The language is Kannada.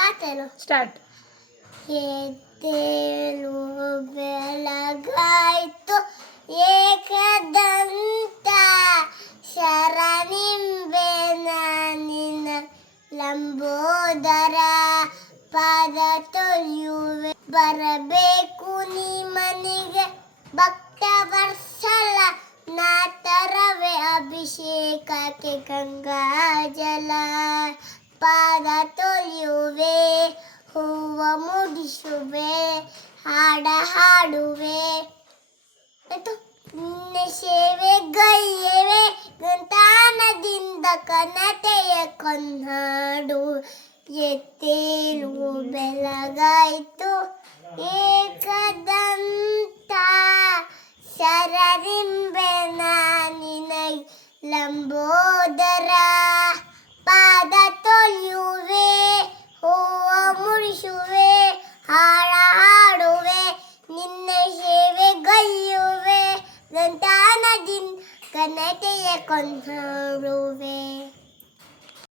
ಸ್ಟಾರ್ಟ್. ಎದ್ದೇಳು ಬೆಳಗಾಯ್ತು ಏಕದಂತ ಶರಣಿಂಬೆನ ನಿನ್ನ ಲಂಬೋದರ ಪಾದ ತೊಳೆಯುವೆ ಬರಬೇಕು ನೀ ಮನೆಗೆ ಭಕ್ತ ವರ್ಸಲ ನಾ ತರವೆ ಅಭಿಷೇಕಕ್ಕೆ ಗಂಗಾಜಲ ಪಾದ ತೊಳೆಯುವೆ ಹೂವ ಮುಡಿಸುವೆ ಹಾಡ ಹಾಡುವೆ ನಿನ್ನ ಸೇವೆ ಗೈಯವೆ ಗಂತಾನದಿಂದ ಕನತೆಯ ಕನ್ನಾಡು ಎತ್ತೇಳು ಬೆಳಗಾಯ್ತು ಏಕದಂತ ಶರರಿಂಬೆನ ನಿನಗೆ ಲಂಬೋದರ ಪಾದ ತೊಳೆಯುವೆ ಹೂವ ಮುಡಿಸುವೆ ಹಾಡ ಹಾಡುವೆ ನಿನ್ನ ಸೇವೆ ಗೈಯುವೆ ಗಂಟಾನದಿಂದ ಕನತೆಯ ಕೊಂಡಾಡುವೆ.